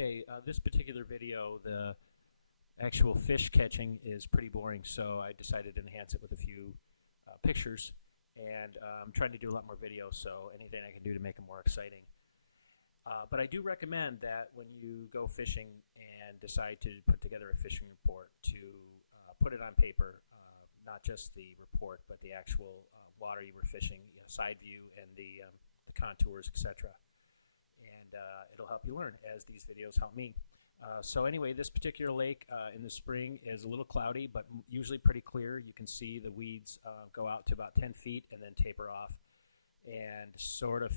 Okay, this particular video, the actual fish catching is pretty boring, so I decided to enhance it with a few pictures, and I'm trying to do a lot more videos, so anything I can do to make them more exciting. But I do recommend that when you go fishing and decide to put together a fishing report, to put it on paper, not just the report, but the actual water you were fishing, side view, and the contours, etc. And it'll help you learn, as these videos help me. So anyway, this particular lake in the spring is a little cloudy, but usually pretty clear. You can see the weeds go out to about 10 feet and then taper off, and sort of,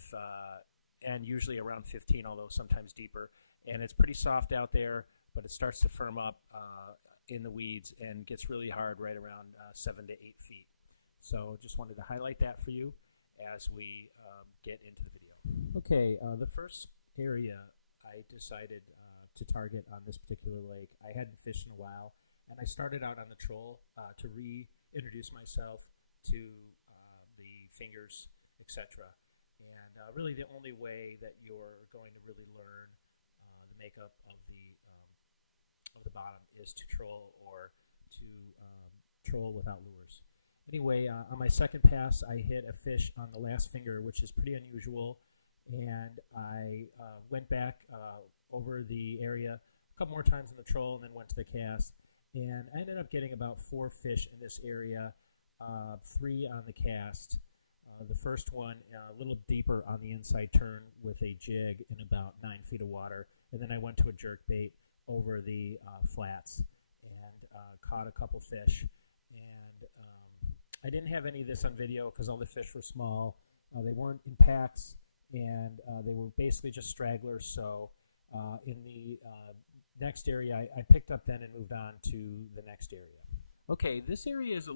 and usually around 15, although sometimes deeper. And it's pretty soft out there, but it starts to firm up in the weeds and gets really hard right around 7 to 8 feet. So just wanted to highlight that for you as we get into the video. Okay, the first area I decided to target on this particular lake, I hadn't fished in a while, and I started out on the troll to reintroduce myself to the fingers, etc. And really the only way that you're going to really learn the makeup of the bottom is to troll, or to troll without lures. Anyway, on my second pass, I hit a fish on the last finger, which is pretty unusual, and I went back over the area a couple more times in the troll and then went to the cast, and I ended up getting about 4 fish in this area, 3 on the cast. The first one a little deeper on the inside turn with a jig in about 9 feet of water, and then I went to a jerk bait over the flats and caught a couple fish. And I didn't have any of this on video because all the fish were small. They weren't in packs, and they were basically just stragglers. So in the next area, I picked up then and moved on to the next area. Okay, this area is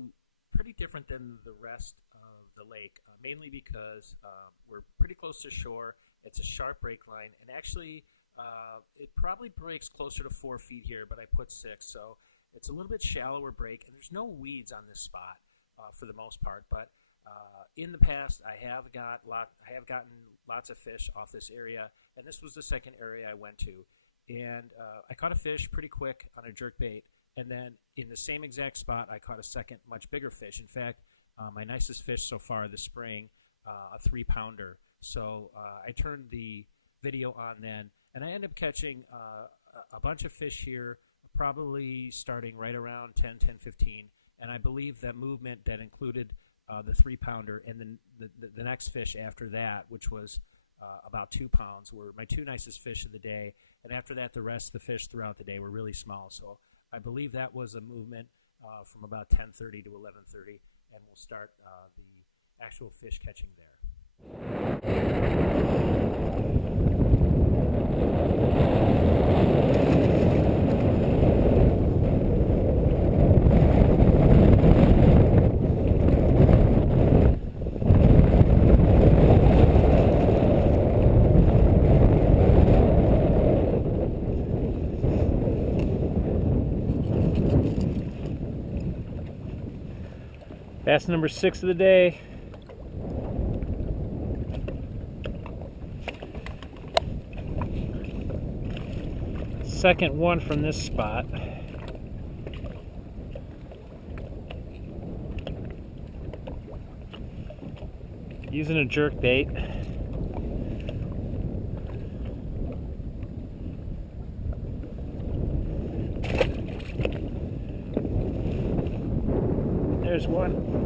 pretty different than the rest of the lake, mainly because we're pretty close to shore. It's a sharp break line, and actually it probably breaks closer to 4 feet here, but I put 6, so it's a little bit shallower break, and there's no weeds on this spot for the most part. But in the past, I have gotten lots of fish off this area, and this was the second area I went to. And I caught a fish pretty quick on a jerk bait, and then in the same exact spot, I caught a second, much bigger fish. In fact, my nicest fish so far this spring, a 3-pounder. So I turned the video on then, and I ended up catching a bunch of fish here, probably starting right around 10, 15. And I believe that movement that included the 3-pounder and then the next fish after that, which was about 2 pounds, were my 2 nicest fish of the day. And after that, the rest of the fish throughout the day were really small. So I believe that was a movement from about 10:30 to 11:30, and we'll start the actual fish catching there. Bass number 6 of the day. Second one from this spot. Using a jerk bait. There's one.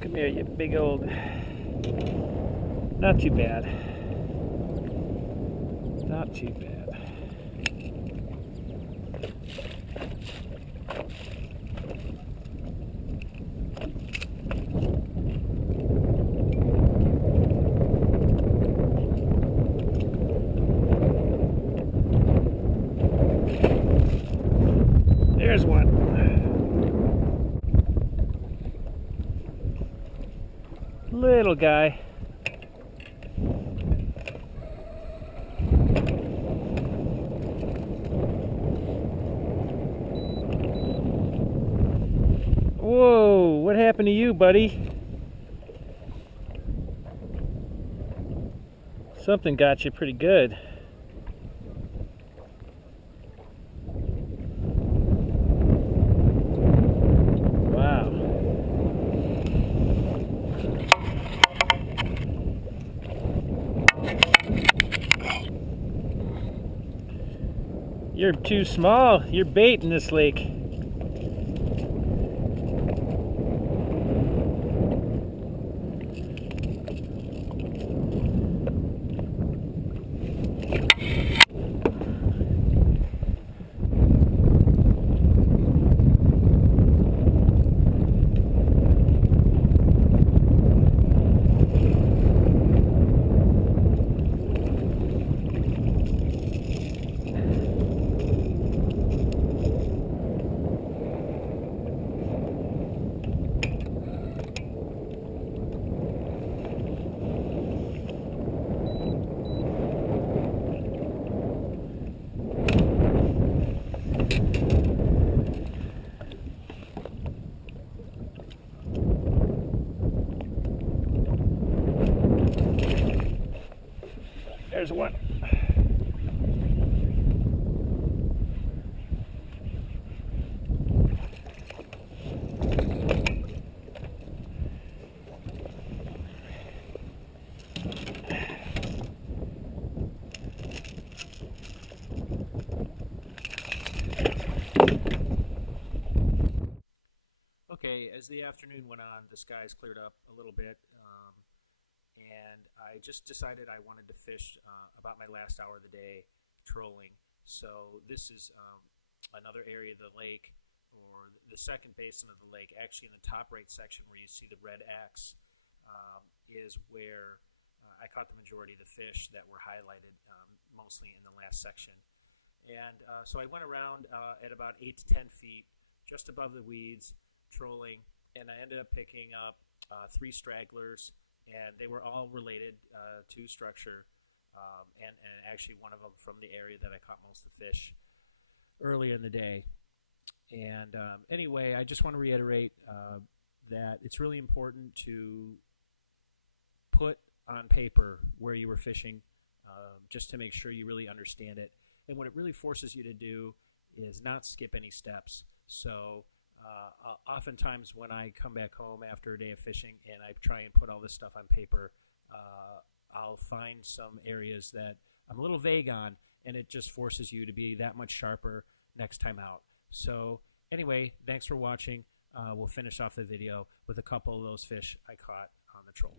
Come here, you big old... Not too bad. Not too bad. There's one. Little guy. Whoa, what happened to you, buddy? Something got you pretty good. Wow. You're too small. You're bait in this lake. There's one. Okay, as the afternoon went on, the skies cleared up a little bit, and I just decided I wanted to fish about my last hour of the day trolling. So this is another area of the lake, or the second basin of the lake. Actually, in the top right section where you see the red X is where I caught the majority of the fish that were highlighted, mostly in the last section. And so I went around at about 8 to 10 feet, just above the weeds, trolling, and I ended up picking up 3 stragglers, and they were all related to structure, and actually one of them from the area that I caught most of the fish earlier in the day. And anyway, I just want to reiterate that it's really important to put on paper where you were fishing, just to make sure you really understand it. And what it really forces you to do is not skip any steps. So oftentimes when I come back home after a day of fishing and I try and put all this stuff on paper, I'll find some areas that I'm a little vague on, and it just forces you to be that much sharper next time out. So anyway, thanks for watching. We'll finish off the video with a couple of those fish I caught on the troll.